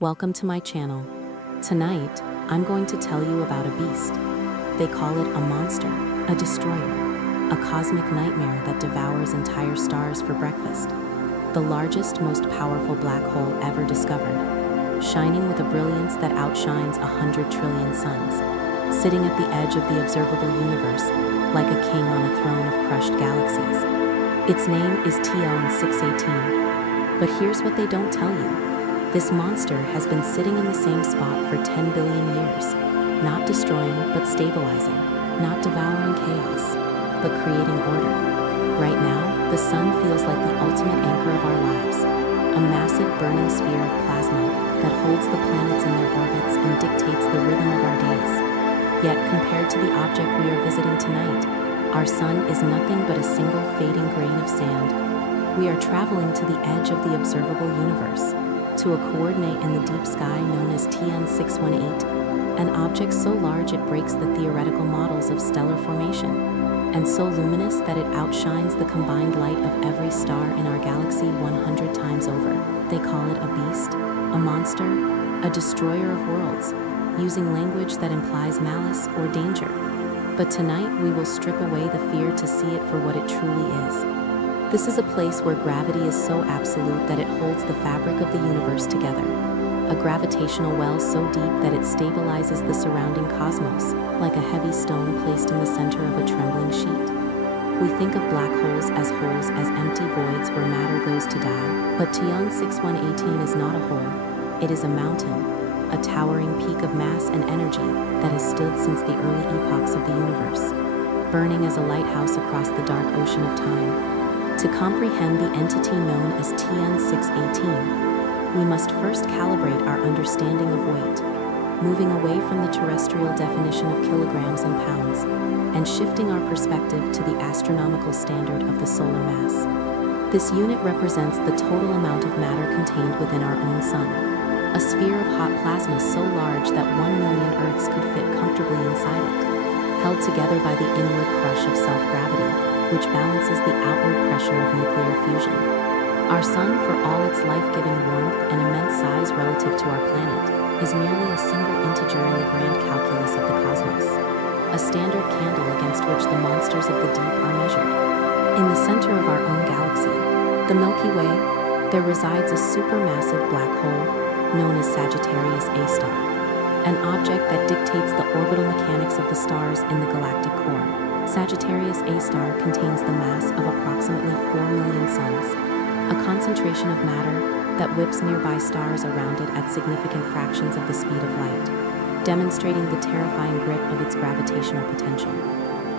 Welcome to my channel. Tonight, I'm going to tell you about a beast. They call it a monster, a destroyer, a cosmic nightmare that devours entire stars for breakfast. The largest, most powerful black hole ever discovered, shining with a brilliance that outshines 100 trillion suns, sitting at the edge of the observable universe, like a king on a throne of crushed galaxies. Its name is TN 618. But here's what they don't tell you. This monster has been sitting in the same spot for 10 billion years, not destroying but stabilizing, not devouring chaos, but creating order. Right now, the sun feels like the ultimate anchor of our lives, a massive burning sphere of plasma that holds the planets in their orbits and dictates the rhythm of our days. Yet, compared to the object we are visiting tonight, our sun is nothing but a single fading grain of sand. We are traveling to the edge of the observable universe, to a coordinate in the deep sky known as TN 618, an object so large it breaks the theoretical models of stellar formation, and so luminous that it outshines the combined light of every star in our galaxy 100 times over. They call it a beast, a monster, a destroyer of worlds, using language that implies malice or danger. But tonight we will strip away the fear to see it for what it truly is. This is a place where gravity is so absolute that it holds the fabric of the universe together. A gravitational well so deep that it stabilizes the surrounding cosmos, like a heavy stone placed in the center of a trembling sheet. We think of black holes as empty voids where matter goes to die, but TN 6118 is not a hole. It is a mountain, a towering peak of mass and energy that has stood since the early epochs of the universe, burning as a lighthouse across the dark ocean of time. To comprehend the entity known as TN 618, we must first calibrate our understanding of weight, moving away from the terrestrial definition of kilograms and pounds, and shifting our perspective to the astronomical standard of the solar mass. This unit represents the total amount of matter contained within our own sun, a sphere of hot plasma so large that 1 million Earths could fit comfortably inside it, held together by the inward crush of self-gravity, which balances the outward pressure of nuclear fusion. Our sun, for all its life-giving warmth and immense size relative to our planet, is merely a single integer in the grand calculus of the cosmos, a standard candle against which the monsters of the deep are measured. In the center of our own galaxy, the Milky Way, there resides a supermassive black hole known as Sagittarius A star, an object that dictates the orbital mechanics of the stars in the galactic core. Sagittarius A star contains the mass of approximately 4 million suns, a concentration of matter that whips nearby stars around it at significant fractions of the speed of light, demonstrating the terrifying grip of its gravitational potential.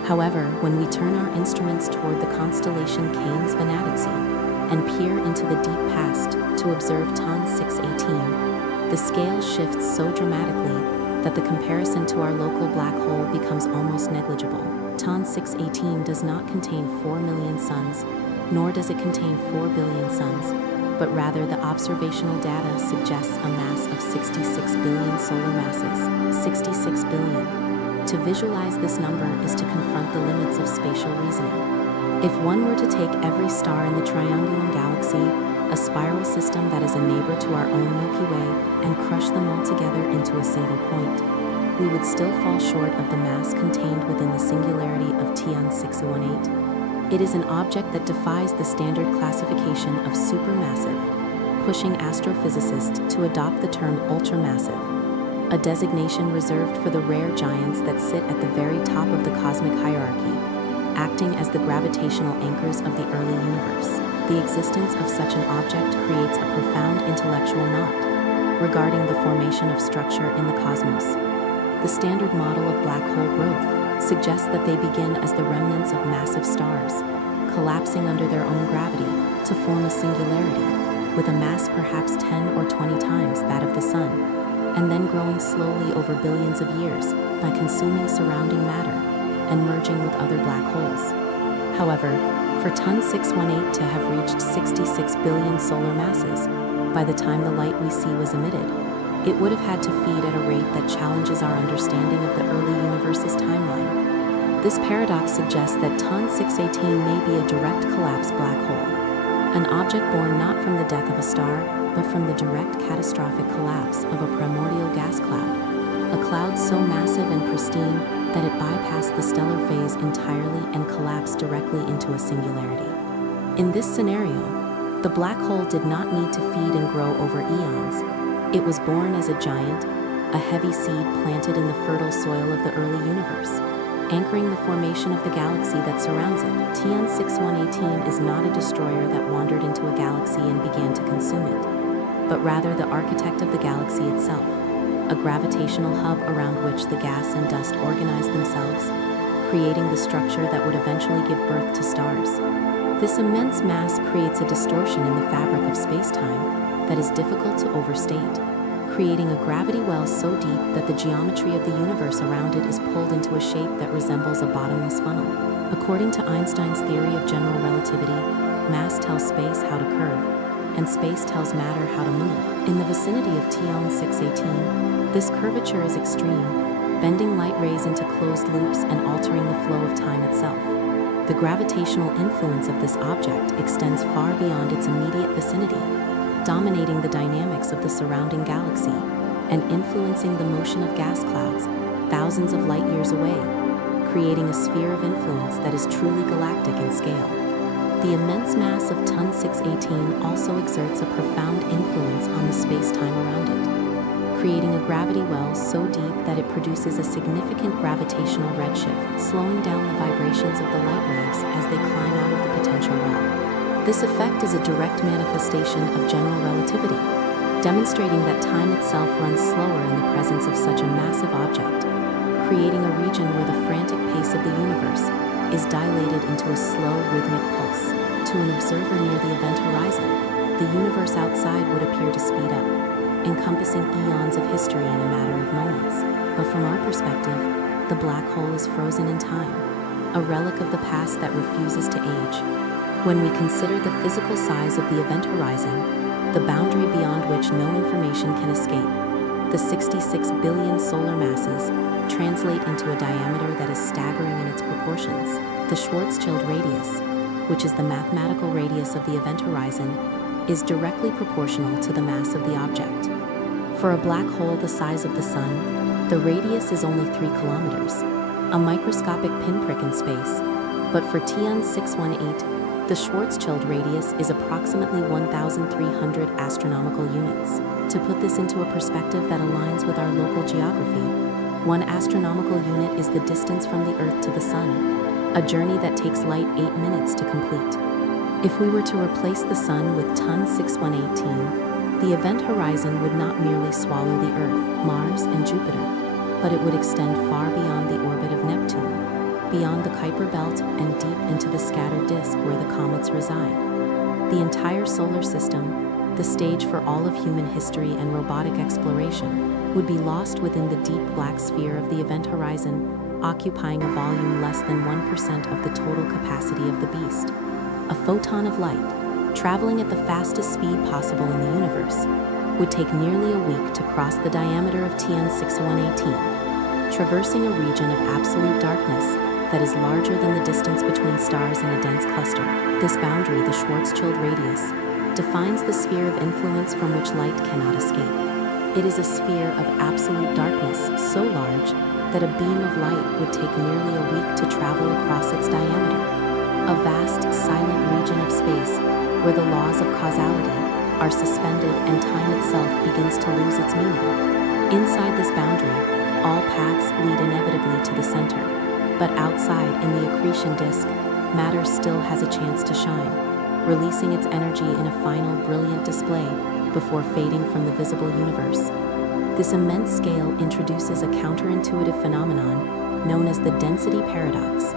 However, when we turn our instruments toward the constellation Canes Venatici and peer into the deep past to observe TN 618, the scale shifts so dramatically that the comparison to our local black hole becomes almost negligible. TN 618 does not contain 4 million suns, nor does it contain 4 billion suns, but rather the observational data suggests a mass of 66 billion solar masses. 66 billion. To visualize this number is to confront the limits of spatial reasoning. If one were to take every star in the Triangulum Galaxy, a spiral system that is a neighbor to our own Milky Way, and crush them all together into a single point, we would still fall short of the mass contained within the singularity of TN 618. It is an object that defies the standard classification of supermassive, pushing astrophysicists to adopt the term ultramassive, a designation reserved for the rare giants that sit at the very top of the cosmic hierarchy, acting as the gravitational anchors of the early universe. The existence of such an object creates a profound intellectual knot regarding the formation of structure in the cosmos. The standard model of black hole growth suggests that they begin as the remnants of massive stars, collapsing under their own gravity to form a singularity, with a mass perhaps 10 or 20 times that of the sun, and then growing slowly over billions of years by consuming surrounding matter and merging with other black holes. However, for TN 618 to have reached 66 billion solar masses by the time the light we see was emitted, it would have had to feed at a rate that challenges our understanding of the early universe's timeline. This paradox suggests that TN 618 may be a direct collapse black hole, an object born not from the death of a star, but but from the direct catastrophic collapse of a primordial gas cloud, a cloud so massive and pristine that it bypassed the stellar phase entirely and collapsed directly into a singularity. In this scenario, the black hole did not need to feed and grow over eons. It was born as a giant, a heavy seed planted in the fertile soil of the early universe, anchoring the formation of the galaxy that surrounds it. TN 6118 is not a destroyer that wandered into a galaxy and began to consume it, but rather the architect of the galaxy itself, a gravitational hub around which the gas and dust organized themselves, creating the structure that would eventually give birth to stars. This immense mass creates a distortion in the fabric of space-time that is difficult to overstate, creating a gravity well so deep that the geometry of the universe around it is pulled into a shape that resembles a bottomless funnel. According to Einstein's theory of general relativity, mass tells space how to curve, and space tells matter how to move. In the vicinity of TN 618, this curvature is extreme, bending light rays into closed loops and altering the flow of time itself. The gravitational influence of this object extends far beyond its immediate vicinity, dominating the dynamics of the surrounding galaxy and influencing the motion of gas clouds thousands of light years away, creating a sphere of influence that is truly galactic in scale. The immense mass of TN 618 also exerts a profound influence on the space-time around it, creating a gravity well so deep that it produces a significant gravitational redshift, slowing down the vibrations of the light waves as they climb out of the potential well. This effect is a direct manifestation of general relativity, demonstrating that time itself runs slower in the presence of such a massive object, creating a region where the frantic pace of the universe is dilated into a slow rhythmic pulse. To an observer near the event horizon, the universe outside would appear to speed up, encompassing eons of history in a matter of moments. But from our perspective, the black hole is frozen in time, a relic of the past that refuses to age. When we consider the physical size of the event horizon, the boundary beyond which no information can escape, the 66 billion solar masses translate into a diameter that is staggering in its proportions. The Schwarzschild radius, which is the mathematical radius of the event horizon, is directly proportional to the mass of the object. For a black hole the size of the Sun, the radius is only 3 kilometers, a microscopic pinprick in space. But for TN 618, the Schwarzschild radius is approximately 1,300 astronomical units. To put this into a perspective that aligns with our local geography, 1 astronomical unit is the distance from the Earth to the Sun, a journey that takes light 8 minutes to complete. If we were to replace the Sun with TN 6118, the event horizon would not merely swallow the Earth, Mars, and Jupiter, but it would extend far beyond the orbit of Neptune, beyond the Kuiper Belt and deep into the scattered disk where the comets reside. The entire solar system, the stage for all of human history and robotic exploration, would be lost within the deep black sphere of the event horizon, occupying a volume less than 1% of the total capacity of the beast. A photon of light, traveling at the fastest speed possible in the universe, would take nearly a week to cross the diameter of TN 6118, traversing a region of absolute darkness that is larger than the distance between stars in a dense cluster. This boundary, the Schwarzschild radius, defines the sphere of influence from which light cannot escape. It is a sphere of absolute darkness so large that a beam of light would take nearly a week to travel across its diameter. A vast, silent region of space where the laws of causality are suspended and time itself begins to lose its meaning. Inside this boundary, all paths lead inevitably to the center, but outside, in the accretion disk, matter still has a chance to shine, releasing its energy in a final brilliant display before fading from the visible universe. This immense scale introduces a counterintuitive phenomenon known as the density paradox,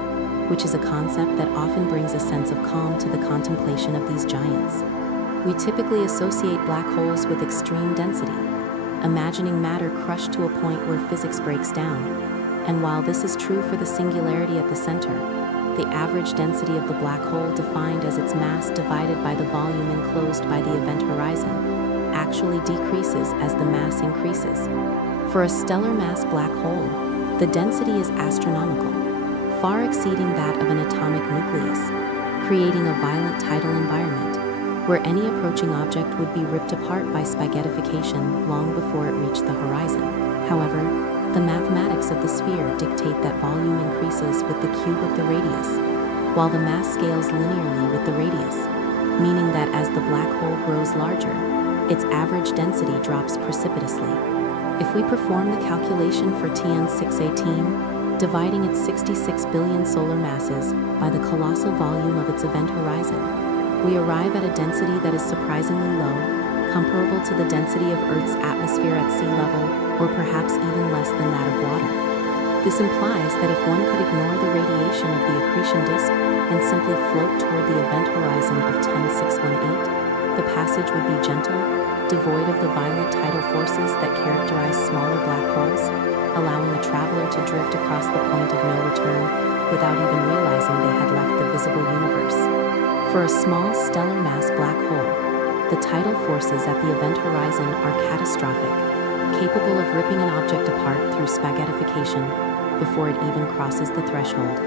which is a concept that often brings a sense of calm to the contemplation of these giants. We typically associate black holes with extreme density, imagining matter crushed to a point where physics breaks down. And while this is true for the singularity at the center, the average density of the black hole, defined as its mass divided by the volume enclosed by the event horizon, actually decreases as the mass increases. For a stellar mass black hole, the density is astronomical, far exceeding that of an atomic nucleus, creating a violent tidal environment, where any approaching object would be ripped apart by spaghettification long before it reached the horizon. However, the mathematics of the sphere dictate that volume increases with the cube of the radius, while the mass scales linearly with the radius, meaning that as the black hole grows larger, its average density drops precipitously. If we perform the calculation for TN 618, dividing its 66 billion solar masses by the colossal volume of its event horizon, we arrive at a density that is surprisingly low, comparable to the density of Earth's atmosphere at sea level, or perhaps even less than that of water. This implies that if one could ignore the radiation of the accretion disk and simply float toward the event horizon of TN 618, the passage would be gentle, devoid of the violent tidal forces that characterize smaller black holes, allowing a traveler to drift across the point of no return without even realizing they had left the visible universe. For a small stellar mass black hole, the tidal forces at the event horizon are catastrophic, capable of ripping an object apart through spaghettification before it even crosses the threshold.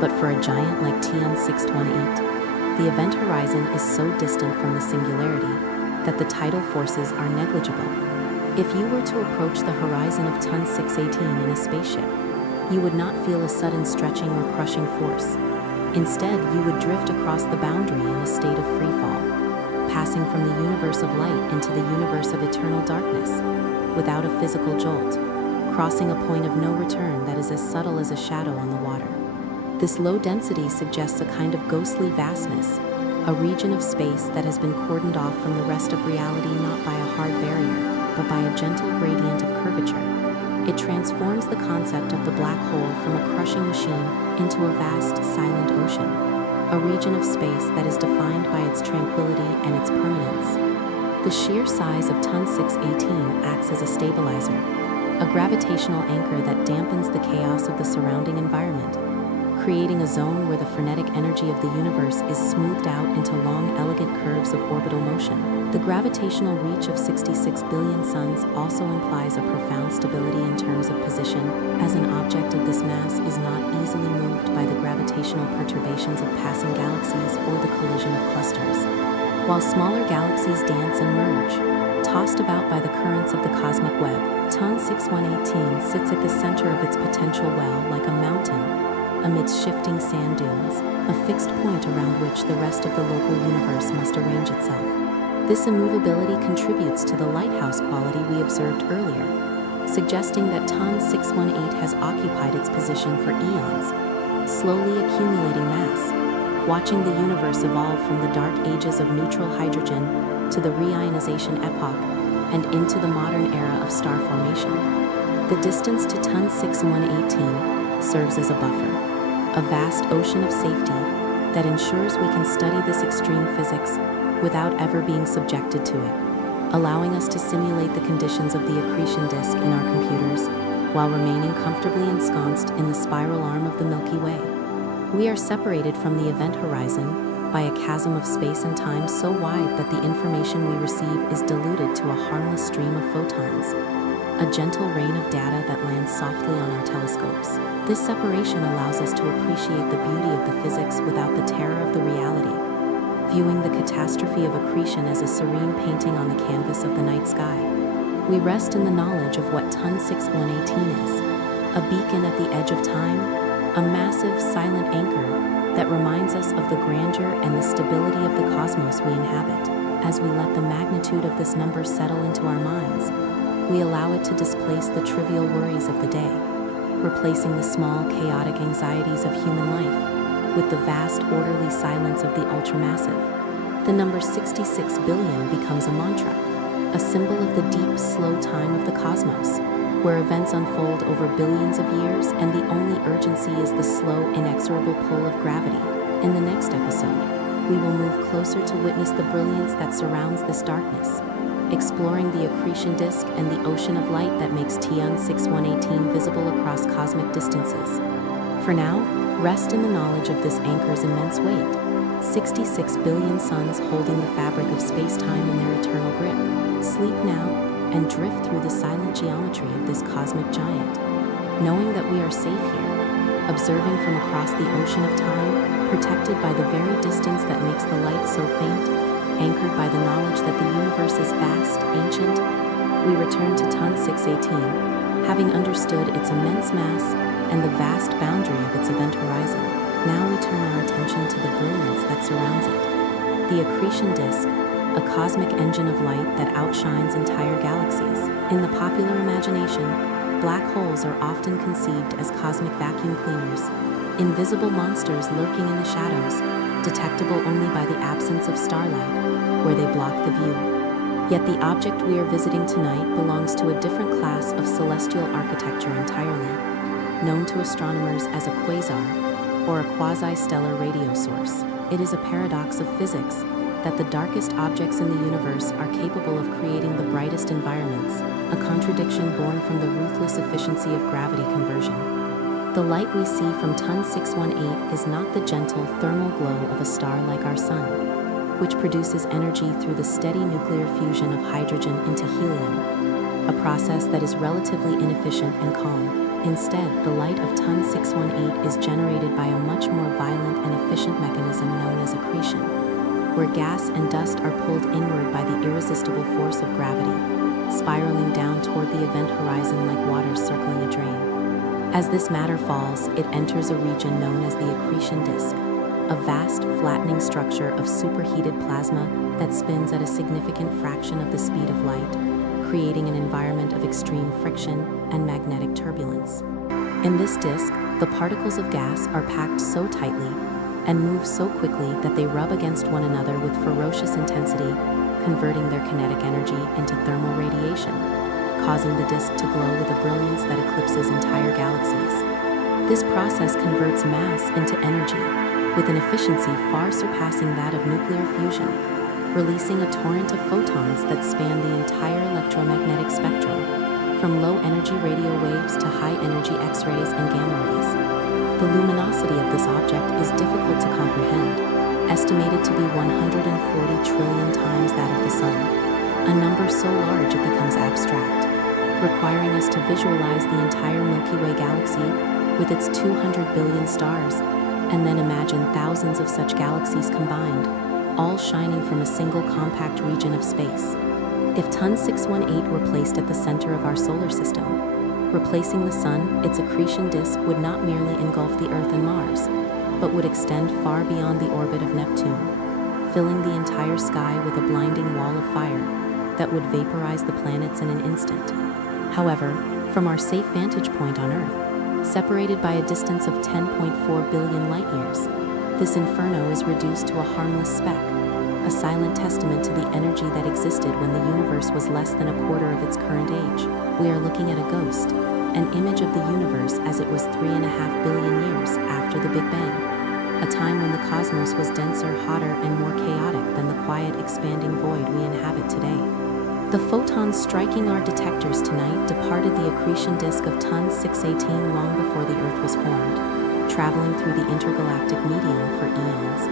But for a giant like TN 618, the event horizon is so distant from the singularity that the tidal forces are negligible. If you were to approach the horizon of TN 618 in a spaceship, you would not feel a sudden stretching or crushing force. Instead, you would drift across the boundary in a state of free fall, passing from the universe of light into the universe of eternal darkness, without a physical jolt, crossing a point of no return that is as subtle as a shadow on the water. This low density suggests a kind of ghostly vastness, a region of space that has been cordoned off from the rest of reality not by a hard barrier, but by a gentle gradient of curvature. It transforms the concept of the black hole from a crushing machine into a vast, silent ocean, a region of space that is defined by its tranquility and its permanence. The sheer size of TN 618 acts as a stabilizer, a gravitational anchor that dampens the chaos of the surrounding environment, creating a zone where the frenetic energy of the universe is smoothed out into long, elegant curves of orbital motion. The gravitational reach of 66 billion suns also implies a profound stability in terms of position, as an object of this mass is not easily moved by the gravitational perturbations of passing galaxies or the collision of clusters. While smaller galaxies dance and merge, tossed about by the currents of the cosmic web, TN 6118 sits at the center of its potential well like a mountain, amidst shifting sand dunes, a fixed point around which the rest of the local universe must arrange itself. This immovability contributes to the lighthouse quality we observed earlier, suggesting that TN 618 has occupied its position for eons, slowly accumulating mass, watching the universe evolve from the dark ages of neutral hydrogen to the reionization epoch and into the modern era of star formation. The distance to TN 6118 serves as a buffer, a vast ocean of safety that ensures we can study this extreme physics without ever being subjected to it, allowing us to simulate the conditions of the accretion disk in our computers while remaining comfortably ensconced in the spiral arm of the Milky Way. We are separated from the event horizon by a chasm of space and time so wide that the information we receive is diluted to a harmless stream of photons, a gentle rain of data that lands softly on our telescopes. This separation allows us to appreciate the beauty of the physics without the terror of the reality, viewing the catastrophe of accretion as a serene painting on the canvas of the night sky. We rest in the knowledge of what TN 6118 is, a beacon at the edge of time, a massive, silent anchor that reminds us of the grandeur and the stability of the cosmos we inhabit. As we let the magnitude of this number settle into our minds, we allow it to displace the trivial worries of the day, replacing the small, chaotic anxieties of human life with the vast, orderly silence of the ultramassive. The number 66 billion becomes a mantra, a symbol of the deep, slow time of the cosmos, where events unfold over billions of years and the only urgency is the slow, inexorable pull of gravity. In the next episode, we will move closer to witness the brilliance that surrounds this darkness, exploring the accretion disk and the ocean of light that makes TN 6118 visible across cosmic distances. For now, rest in the knowledge of this anchor's immense weight, 66 billion suns holding the fabric of space-time in their eternal grip. Sleep now and drift through the silent geometry of this cosmic giant, knowing that we are safe here, observing from across the ocean of time, protected by the very distance that makes the light so faint, anchored by the knowledge that the universe is vast, ancient, we return to Ton 618, having understood its immense mass and the vast boundary of its event horizon. Now we turn our attention to the brilliance that surrounds it. The accretion disk, a cosmic engine of light that outshines entire galaxies. In the popular imagination, black holes are often conceived as cosmic vacuum cleaners, invisible monsters lurking in the shadows, detectable only by the absence of starlight, where they block the view. Yet the object we are visiting tonight belongs to a different class of celestial architecture entirely, known to astronomers as a quasar, or a quasi-stellar radio source. It is a paradox of physics that the darkest objects in the universe are capable of creating the brightest environments, a contradiction born from the ruthless efficiency of gravity conversion. The light we see from Ton 618 is not the gentle thermal glow of a star like our Sun, which produces energy through the steady nuclear fusion of hydrogen into helium, a process that is relatively inefficient and calm. Instead, the light of Ton 618 is generated by a much more violent and efficient mechanism known as accretion, where gas and dust are pulled inward by the irresistible force of gravity, spiraling down toward the event horizon like water circling a drain. As this matter falls, it enters a region known as the accretion disk, a vast, flattening structure of superheated plasma that spins at a significant fraction of the speed of light, creating an environment of extreme friction and magnetic turbulence. In this disk, the particles of gas are packed so tightly and move so quickly that they rub against one another with ferocious intensity, converting their kinetic energy into thermal radiation, causing the disk to glow with a brilliance that eclipses entire galaxies. This process converts mass into energy, with an efficiency far surpassing that of nuclear fusion, releasing a torrent of photons that span the entire electromagnetic spectrum, from low-energy radio waves to high-energy X-rays and gamma rays. The luminosity of this object is difficult to comprehend, estimated to be 140 trillion times that of the Sun, a number so large it becomes abstract, requiring us to visualize the entire Milky Way galaxy with its 200 billion stars, and then imagine thousands of such galaxies combined, all shining from a single compact region of space. If Ton 618 were placed at the center of our solar system, replacing the Sun, its accretion disk would not merely engulf the Earth and Mars, but would extend far beyond the orbit of Neptune, filling the entire sky with a blinding wall of fire that would vaporize the planets in an instant. However, from our safe vantage point on Earth, separated by a distance of 10.4 billion light-years, this inferno is reduced to a harmless speck, a silent testament to the energy that existed when the universe was less than a quarter of its current age. We are looking at a ghost, an image of the universe as it was 3.5 billion years after the Big Bang, a time when the cosmos was denser, hotter, and more chaotic than the quiet, expanding void we inhabit today. The photons striking our detectors tonight departed the accretion disk of Ton 618 long before the Earth was formed, traveling through the intergalactic medium for eons,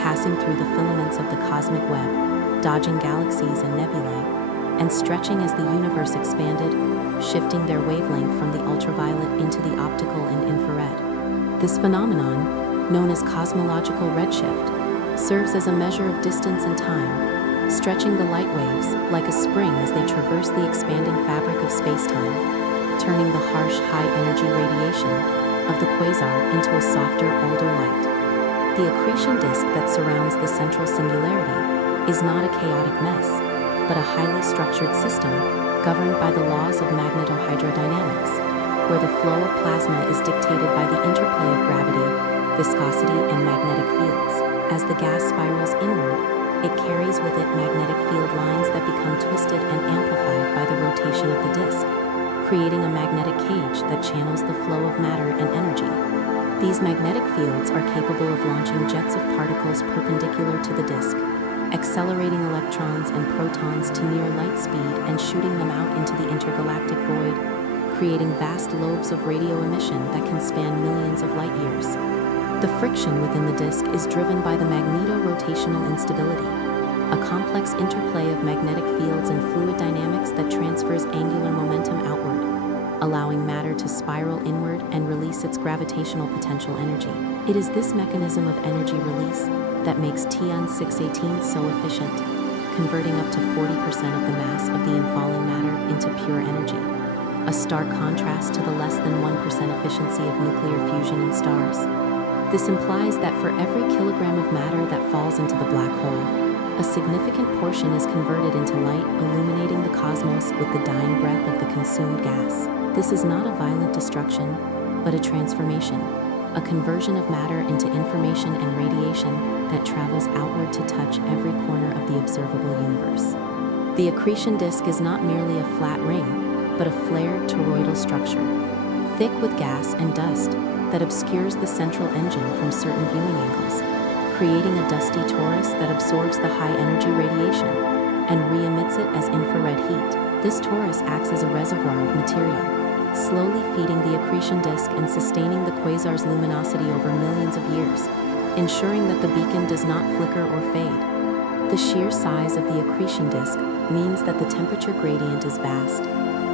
passing through the filaments of the cosmic web, dodging galaxies and nebulae, and stretching as the universe expanded, shifting their wavelength from the ultraviolet into the optical and infrared. This phenomenon, known as cosmological redshift, serves as a measure of distance and time, stretching the light waves like a spring as they traverse the expanding fabric of space-time, turning the harsh, high-energy radiation of the quasar into a softer, older light. The accretion disk that surrounds the central singularity is not a chaotic mess, but a highly structured system governed by the laws of magnetohydrodynamics, where the flow of plasma is dictated by the interplay of gravity, viscosity, and magnetic fields. As the gas spirals inward, it carries with it magnetic field lines that become twisted and amplified by the rotation of the disk, creating a magnetic cage that channels the flow of matter and energy. These magnetic fields are capable of launching jets of particles perpendicular to the disk, accelerating electrons and protons to near light speed and shooting them out into the intergalactic void, creating vast lobes of radio emission that can span millions of light years. The friction within the disk is driven by the magnetorotational instability, a complex interplay of magnetic fields and fluid dynamics that transfers angular momentum outward, allowing matter to spiral inward and release its gravitational potential energy. It is this mechanism of energy release that makes Tian 618 so efficient, converting up to 40% of the mass of the infalling matter into pure energy, a stark contrast to the less than 1% efficiency of nuclear fusion in stars. This implies that for every kilogram of matter that falls into the black hole, a significant portion is converted into light, illuminating the cosmos with the dying breath of the consumed gas. This is not a violent destruction, but a transformation, a conversion of matter into information and radiation that travels outward to touch every corner of the observable universe. The accretion disk is not merely a flat ring, but a flared toroidal structure, thick with gas and dust that obscures the central engine from certain viewing angles, creating a dusty torus that absorbs the high-energy radiation and re-emits it as infrared heat. This torus acts as a reservoir of material, slowly feeding the accretion disk and sustaining the quasar's luminosity over millions of years, ensuring that the beacon does not flicker or fade. The sheer size of the accretion disk means that the temperature gradient is vast,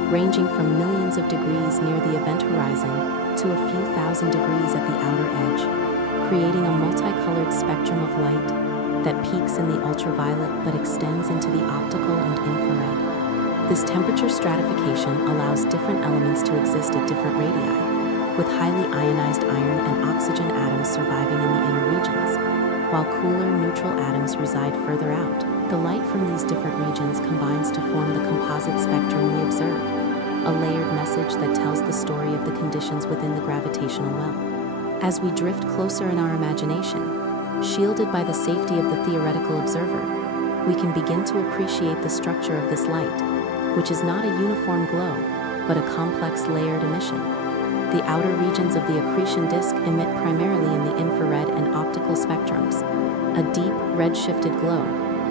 ranging from millions of degrees near the event horizon to a few thousand degrees at the outer edge, creating a multicolored spectrum of light that peaks in the ultraviolet but extends into the optical and infrared. This temperature stratification allows different elements to exist at different radii, with highly ionized iron and oxygen atoms surviving in the inner regions, while cooler neutral atoms reside further out. The light from these different regions combines to form the composite spectrum we observe, a layered message that tells the story of the conditions within the gravitational well. As we drift closer in our imagination, shielded by the safety of the theoretical observer, we can begin to appreciate the structure of this light, which is not a uniform glow, but a complex layered emission. The outer regions of the accretion disk emit primarily in the infrared and optical spectrums, a deep red-shifted glow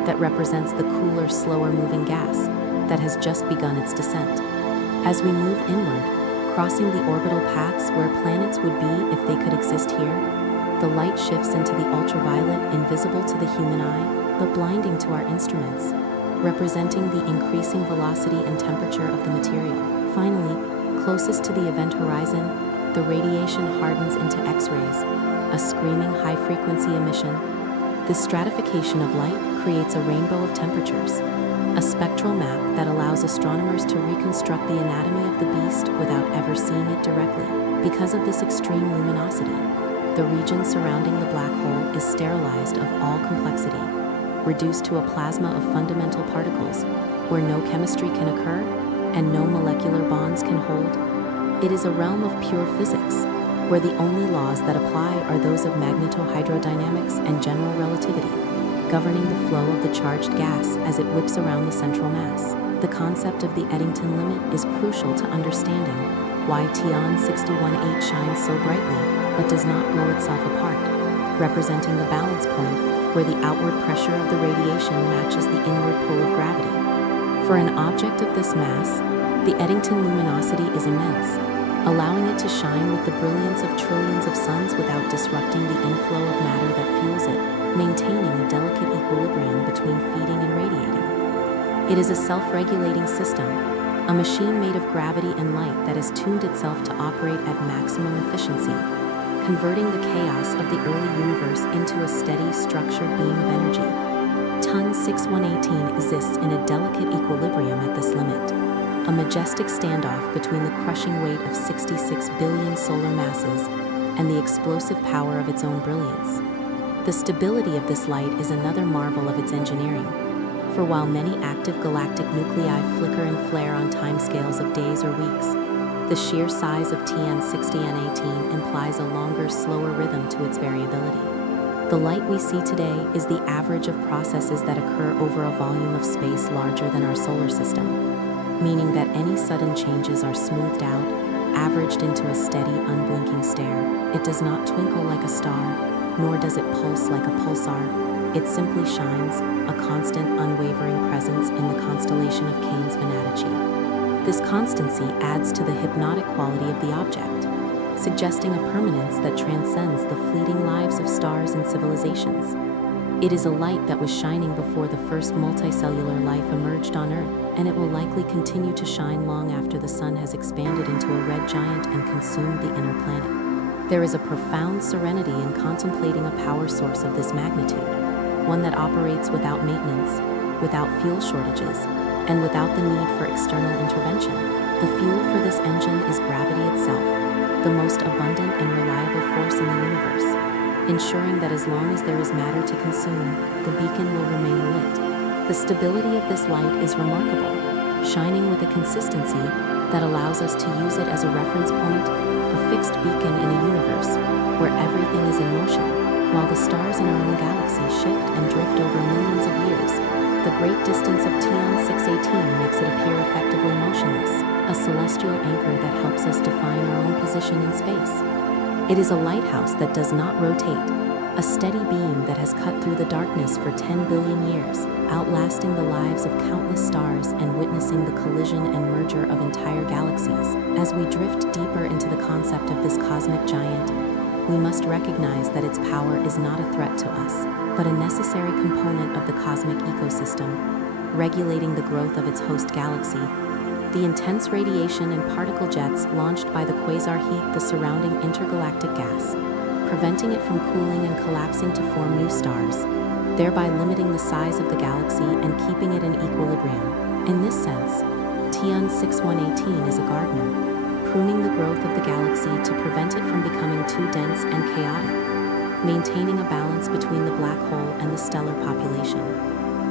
that represents the cooler, slower-moving gas that has just begun its descent. As we move inward, crossing the orbital paths where planets would be if they could exist here, the light shifts into the ultraviolet, invisible to the human eye, but blinding to our instruments, representing the increasing velocity and temperature of the material. Finally, closest to the event horizon, the radiation hardens into X-rays, a screaming high-frequency emission. This stratification of light creates a rainbow of temperatures, a spectral map that allows astronomers to reconstruct the anatomy of the beast without ever seeing it directly. Because of this extreme luminosity, the region surrounding the black hole is sterilized of all complexity, reduced to a plasma of fundamental particles where no chemistry can occur and no molecular bonds can hold. It is a realm of pure physics, where the only laws that apply are those of magnetohydrodynamics and general relativity, governing the flow of the charged gas as it whips around the central mass. The concept of the Eddington limit is crucial to understanding why Tian 618 shines so brightly but does not blow itself apart, representing the balance point where the outward pressure of the radiation matches the inward pull of gravity. For an object of this mass, the Eddington luminosity is immense, allowing it to shine with the brilliance of trillions of suns without disrupting the inflow of matter that fuels it, maintaining a delicate equilibrium between feeding and radiating. It is a self-regulating system, a machine made of gravity and light that has tuned itself to operate at maximum efficiency, converting the chaos of the early universe into a steady, structured beam of energy. Tian 618 exists in a delicate equilibrium at this limit, a majestic standoff between the crushing weight of 66 billion solar masses and the explosive power of its own brilliance. The stability of this light is another marvel of its engineering, for while many active galactic nuclei flicker and flare on timescales of days or weeks, the sheer size of Tian 618 implies a longer, slower rhythm to its variability. The light we see today is the average of processes that occur over a volume of space larger than our solar system, meaning that any sudden changes are smoothed out, averaged into a steady, unblinking stare. It does not twinkle like a star, nor does it pulse like a pulsar. It simply shines, a constant, unwavering presence in the constellation of Cain's Venatici. This constancy adds to the hypnotic quality of the object, suggesting a permanence that transcends the fleeting lives of stars and civilizations. It is a light that was shining before the first multicellular life emerged on Earth, and it will likely continue to shine long after the sun has expanded into a red giant and consumed the inner planet. There is a profound serenity in contemplating a power source of this magnitude, one that operates without maintenance, without fuel shortages, and without the need for external intervention. The fuel for this engine is gravity itself, the most abundant and reliable force in the universe, ensuring that as long as there is matter to consume, the beacon will remain lit. The stability of this light is remarkable, shining with a consistency that allows us to use it as a reference point, a fixed beacon in a universe where everything is in motion, while the stars in our own galaxy shift and drift over millions of years. The great distance of Tian 618 makes it appear effectively motionless, a celestial anchor that helps us define our own position in space. It is a lighthouse that does not rotate, a steady beam that has cut through the darkness for 10 billion years, outlasting the lives of countless stars and witnessing the collision and merger of entire galaxies. As we drift deeper into the concept of this cosmic giant, we must recognize that its power is not a threat to us, but a necessary component of the cosmic ecosystem, regulating the growth of its host galaxy. The intense radiation and particle jets launched by the quasar heat the surrounding intergalactic gas, preventing it from cooling and collapsing to form new stars, thereby limiting the size of the galaxy and keeping it in equilibrium. In this sense, Tian 6118 is a gardener, pruning the growth of the galaxy to prevent it from becoming too dense and chaotic, maintaining a balance between the black hole and the stellar population.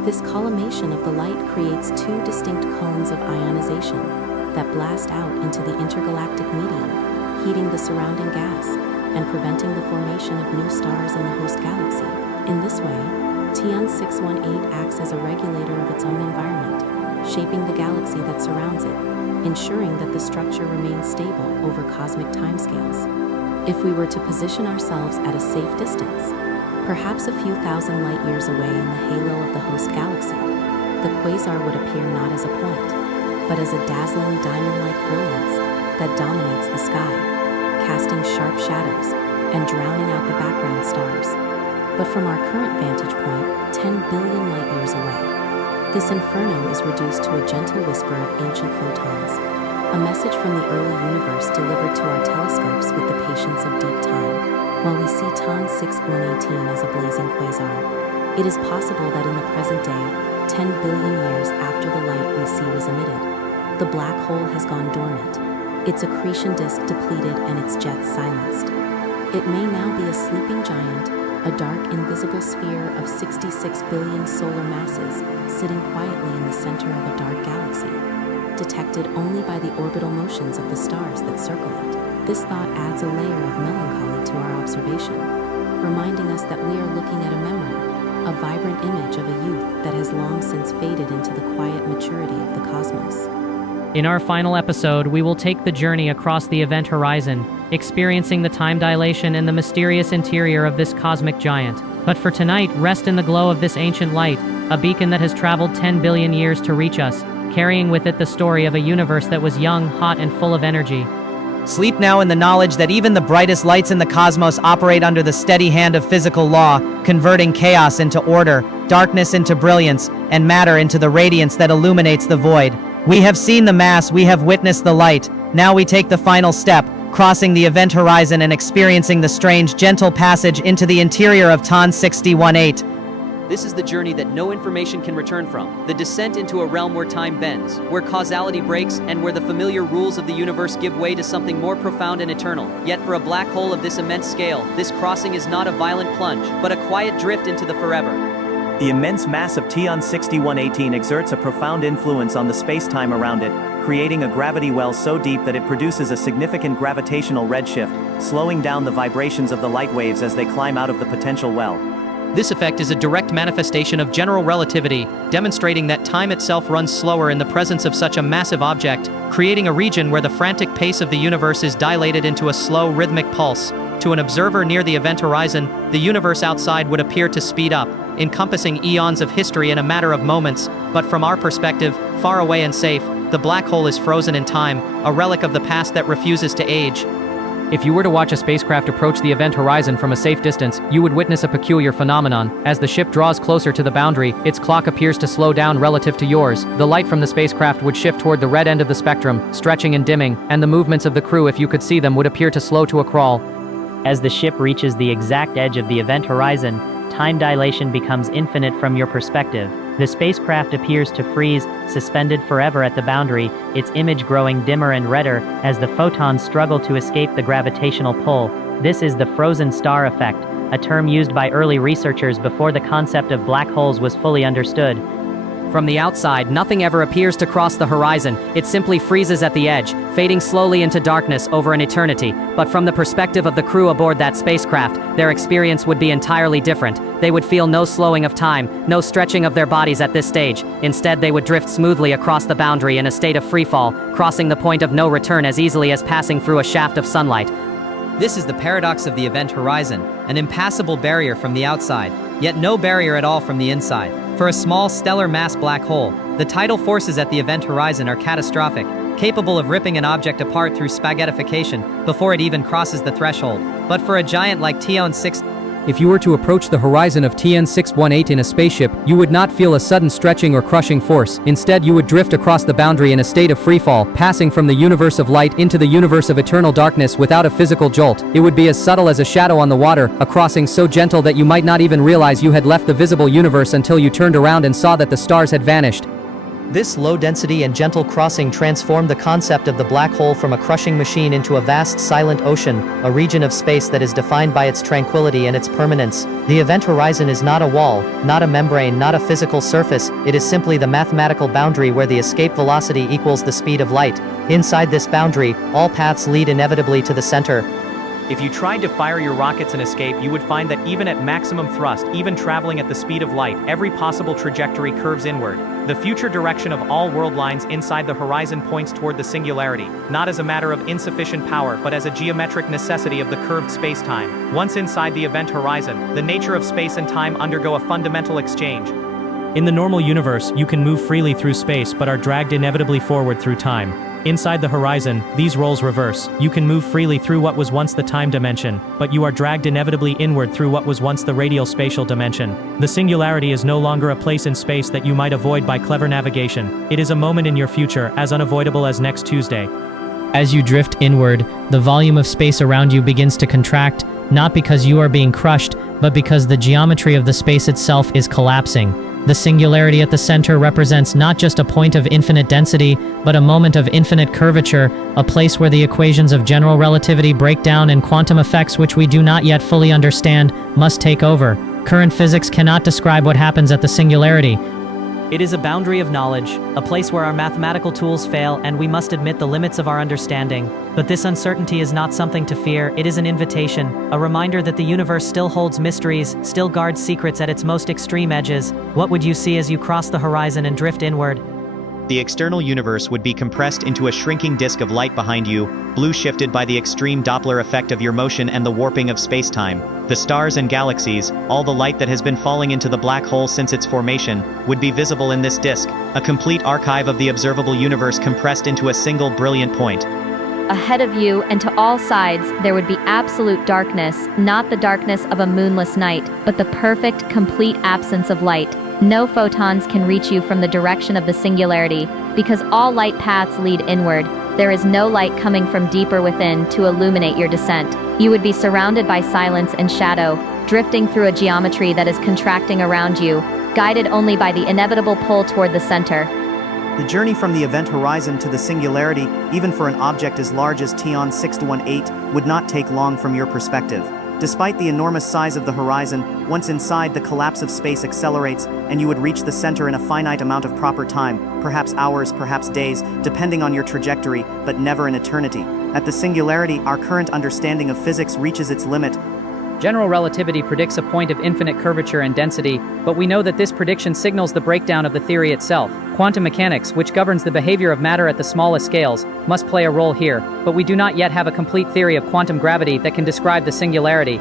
This collimation of the light creates two distinct cones of ionization that blast out into the intergalactic medium, heating the surrounding gas and preventing the formation of new stars in the host galaxy. In this way, Tian 618 acts as a regulator of its own environment, shaping the galaxy that surrounds it, ensuring that the structure remains stable over cosmic timescales. If we were to position ourselves at a safe distance, perhaps a few thousand light years away in the halo of the host galaxy, the quasar would appear not as a point, but as a dazzling diamond-like brilliance that dominates the sky, casting sharp shadows and drowning out the background stars. But from our current vantage point, 10 billion light years away, this inferno is reduced to a gentle whisper of ancient photons, a message from the early universe delivered to our telescopes with the patience of deep time. While we see Tian 6118 as a blazing quasar, it is possible that in the present day, 10 billion years after the light we see was emitted, the black hole has gone dormant, its accretion disk depleted and its jets silenced. It may now be a sleeping giant, a dark invisible sphere of 66 billion solar masses sitting quietly in the center of a dark galaxy, detected only by the orbital motions of the stars that circle it. This thought adds a layer of melancholy to our observation, reminding us that we are looking at a memory, a vibrant image of a youth that has long since faded into the quiet maturity of the cosmos. In our final episode, we will take the journey across the event horizon, experiencing the time dilation and the mysterious interior of this cosmic giant. But for tonight, rest in the glow of this ancient light, a beacon that has traveled 10 billion years to reach us, carrying with it the story of a universe that was young, hot, and full of energy. Sleep now in the knowledge that even the brightest lights in the cosmos operate under the steady hand of physical law, converting chaos into order, darkness into brilliance, and matter into the radiance that illuminates the void. We have seen the mass, we have witnessed the light. Now we take the final step, crossing the event horizon and experiencing the strange, gentle passage into the interior of Tian 6118. This is the journey that no information can return from, the descent into a realm where time bends, where causality breaks, and where the familiar rules of the universe give way to something more profound and eternal. Yet for a black hole of this immense scale, this crossing is not a violent plunge, but a quiet drift into the forever. The immense mass of Tian 6118 exerts a profound influence on the space-time around it, creating a gravity well so deep that it produces a significant gravitational redshift, slowing down the vibrations of the light waves as they climb out of the potential well. This effect is a direct manifestation of general relativity, demonstrating that time itself runs slower in the presence of such a massive object, creating a region where the frantic pace of the universe is dilated into a slow, rhythmic pulse. To an observer near the event horizon, the universe outside would appear to speed up, encompassing eons of history in a matter of moments, but from our perspective, far away and safe, the black hole is frozen in time, a relic of the past that refuses to age. If you were to watch a spacecraft approach the event horizon from a safe distance, you would witness a peculiar phenomenon. As the ship draws closer to the boundary, its clock appears to slow down relative to yours. The light from the spacecraft would shift toward the red end of the spectrum, stretching and dimming, and the movements of the crew, if you could see them, would appear to slow to a crawl. As the ship reaches the exact edge of the event horizon, time dilation becomes infinite from your perspective. The spacecraft appears to freeze, suspended forever at the boundary, its image growing dimmer and redder as the photons struggle to escape the gravitational pull. This is the frozen star effect, a term used by early researchers before the concept of black holes was fully understood. From the outside, nothing ever appears to cross the horizon. It simply freezes at the edge, fading slowly into darkness over an eternity. But from the perspective of the crew aboard that spacecraft, their experience would be entirely different. They would feel no slowing of time, no stretching of their bodies at this stage. Instead, they would drift smoothly across the boundary in a state of freefall, crossing the point of no return as easily as passing through a shaft of sunlight. This is the paradox of the event horizon, an impassable barrier from the outside, yet no barrier at all from the inside. For a small stellar mass black hole, the tidal forces at the event horizon are catastrophic, capable of ripping an object apart through spaghettification before it even crosses the threshold. But for a giant like TN6, if you were to approach the horizon of TN618 in a spaceship, you would not feel a sudden stretching or crushing force. Instead, you would drift across the boundary in a state of freefall, passing from the universe of light into the universe of eternal darkness without a physical jolt. It would be as subtle as a shadow on the water, a crossing so gentle that you might not even realize you had left the visible universe until you turned around and saw that the stars had vanished. This low density and gentle crossing transformed the concept of the black hole from a crushing machine into a vast silent ocean, a region of space that is defined by its tranquility and its permanence. The event horizon is not a wall, not a membrane, not a physical surface, it is simply the mathematical boundary where the escape velocity equals the speed of light. Inside this boundary, all paths lead inevitably to the center. If you tried to fire your rockets and escape, you would find that even at maximum thrust, even traveling at the speed of light, every possible trajectory curves inward. The future direction of all world lines inside the horizon points toward the singularity, not as a matter of insufficient power but as a geometric necessity of the curved space-time. Once inside the event horizon, the nature of space and time undergo a fundamental exchange. In the normal universe, you can move freely through space but are dragged inevitably forward through time. Inside the horizon, these roles reverse. You can move freely through what was once the time dimension, but you are dragged inevitably inward through what was once the radial spatial dimension. The singularity is no longer a place in space that you might avoid by clever navigation. It is a moment in your future, as unavoidable as next Tuesday. As you drift inward, the volume of space around you begins to contract, not because you are being crushed, but because the geometry of the space itself is collapsing. The singularity at the center represents not just a point of infinite density, but a moment of infinite curvature, a place where the equations of general relativity break down and quantum effects which we do not yet fully understand must take over. Current physics cannot describe what happens at the singularity. It is a boundary of knowledge, a place where our mathematical tools fail and we must admit the limits of our understanding. But this uncertainty is not something to fear, it is an invitation, a reminder that the universe still holds mysteries, still guards secrets at its most extreme edges. What would you see as you cross the horizon and drift inward? The external universe would be compressed into a shrinking disk of light behind you, blue shifted by the extreme Doppler effect of your motion and the warping of space-time. The stars and galaxies, all the light that has been falling into the black hole since its formation, would be visible in this disk, a complete archive of the observable universe compressed into a single brilliant point. Ahead of you and to all sides, there would be absolute darkness, not the darkness of a moonless night, but the perfect, complete absence of light. No photons can reach you from the direction of the singularity, because all light paths lead inward. There is no light coming from deeper within to illuminate your descent. You would be surrounded by silence and shadow, drifting through a geometry that is contracting around you, guided only by the inevitable pull toward the center. The journey from the event horizon to the singularity, even for an object as large as TN618, would not take long from your perspective. Despite the enormous size of the horizon, once inside, the collapse of space accelerates, and you would reach the center in a finite amount of proper time, perhaps hours, perhaps days, depending on your trajectory, but never an eternity. At the singularity, our current understanding of physics reaches its limit. General relativity predicts a point of infinite curvature and density, but we know that this prediction signals the breakdown of the theory itself. Quantum mechanics, which governs the behavior of matter at the smallest scales, must play a role here, but we do not yet have a complete theory of quantum gravity that can describe the singularity.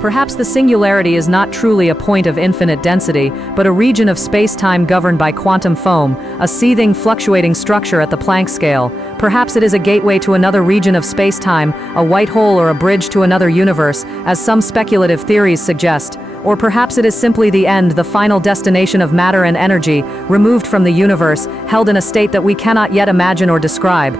Perhaps the singularity is not truly a point of infinite density, but a region of space-time governed by quantum foam, a seething, fluctuating structure at the Planck scale. Perhaps it is a gateway to another region of space-time, a white hole or a bridge to another universe, as some speculative theories suggest. Or perhaps it is simply the end, the final destination of matter and energy, removed from the universe, held in a state that we cannot yet imagine or describe.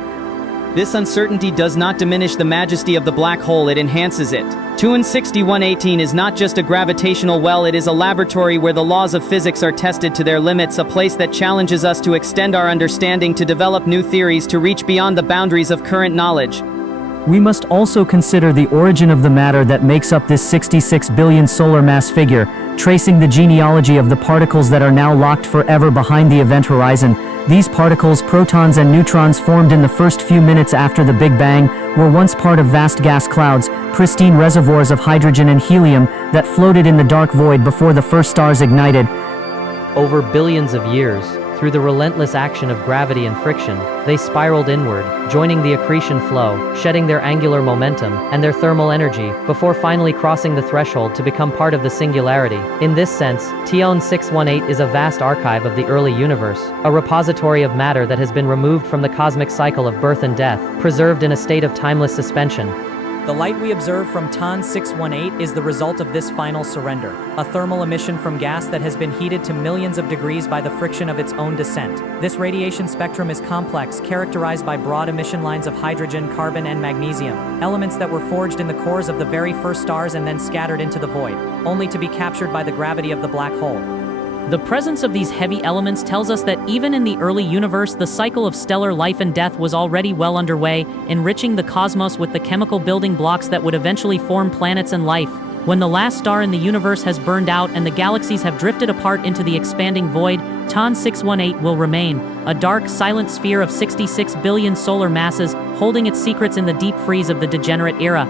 This uncertainty does not diminish the majesty of the black hole, it enhances it. TUN 6118 is not just a gravitational well, it is a laboratory where the laws of physics are tested to their limits, a place that challenges us to extend our understanding, to develop new theories, to reach beyond the boundaries of current knowledge. We must also consider the origin of the matter that makes up this 66 billion solar mass figure, tracing the genealogy of the particles that are now locked forever behind the event horizon. These particles, protons and neutrons formed in the first few minutes after the Big Bang, were once part of vast gas clouds, pristine reservoirs of hydrogen and helium that floated in the dark void before the first stars ignited. Over billions of years, through the relentless action of gravity and friction, they spiraled inward, joining the accretion flow, shedding their angular momentum and their thermal energy, before finally crossing the threshold to become part of the singularity. In this sense, TUN 618 is a vast archive of the early universe, a repository of matter that has been removed from the cosmic cycle of birth and death, preserved in a state of timeless suspension. The light we observe from TUN 618 is the result of this final surrender, a thermal emission from gas that has been heated to millions of degrees by the friction of its own descent. This radiation spectrum is complex, characterized by broad emission lines of hydrogen, carbon, and magnesium, elements that were forged in the cores of the very first stars and then scattered into the void, only to be captured by the gravity of the black hole. The presence of these heavy elements tells us that even in the early universe, the cycle of stellar life and death was already well underway, enriching the cosmos with the chemical building blocks that would eventually form planets and life. When the last star in the universe has burned out and the galaxies have drifted apart into the expanding void, TUN 618 will remain, a dark, silent sphere of 66 billion solar masses, holding its secrets in the deep freeze of the degenerate era.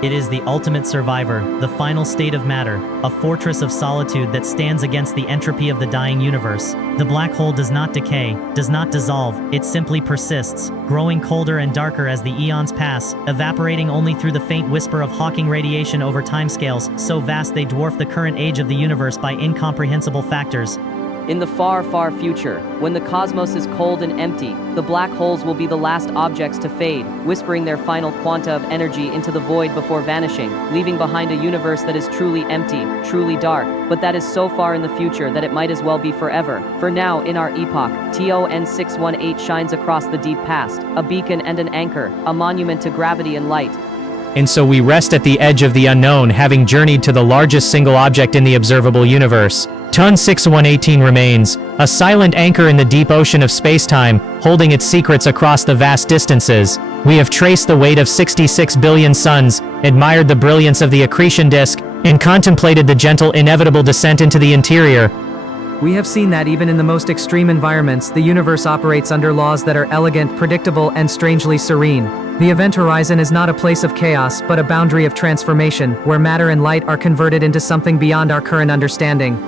It is the ultimate survivor, the final state of matter, a fortress of solitude that stands against the entropy of the dying universe. The black hole does not decay, does not dissolve, it simply persists, growing colder and darker as the eons pass, evaporating only through the faint whisper of Hawking radiation over timescales, so vast they dwarf the current age of the universe by incomprehensible factors. In the far, far future, when the cosmos is cold and empty, the black holes will be the last objects to fade, whispering their final quanta of energy into the void before vanishing, leaving behind a universe that is truly empty, truly dark, but that is so far in the future that it might as well be forever. For now, in our epoch, TUN 618 shines across the deep past, a beacon and an anchor, a monument to gravity and light. And so we rest at the edge of the unknown, having journeyed to the largest single object in the observable universe. TUN 6118 remains, a silent anchor in the deep ocean of space-time, holding its secrets across the vast distances. We have traced the weight of 66 billion suns, admired the brilliance of the accretion disk, and contemplated the gentle, inevitable descent into the interior. We have seen that even in the most extreme environments, the universe operates under laws that are elegant, predictable, and strangely serene. The event horizon is not a place of chaos, but a boundary of transformation, where matter and light are converted into something beyond our current understanding.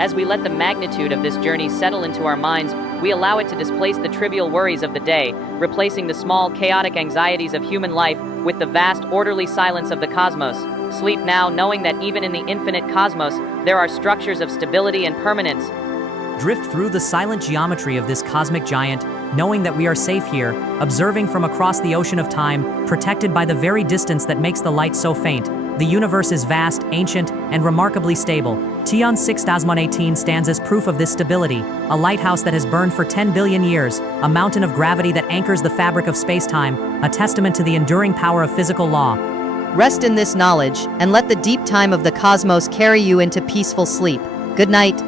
As we let the magnitude of this journey settle into our minds, we allow it to displace the trivial worries of the day, replacing the small, chaotic anxieties of human life with the vast, orderly silence of the cosmos. Sleep now, knowing that even in the infinite cosmos, there are structures of stability and permanence. Drift through the silent geometry of this cosmic giant, knowing that we are safe here, observing from across the ocean of time, protected by the very distance that makes the light so faint. The universe is vast, ancient, and remarkably stable. TUN 618 stands as proof of this stability, a lighthouse that has burned for 10 billion years, a mountain of gravity that anchors the fabric of space-time, a testament to the enduring power of physical law. Rest in this knowledge, and let the deep time of the cosmos carry you into peaceful sleep. Good night.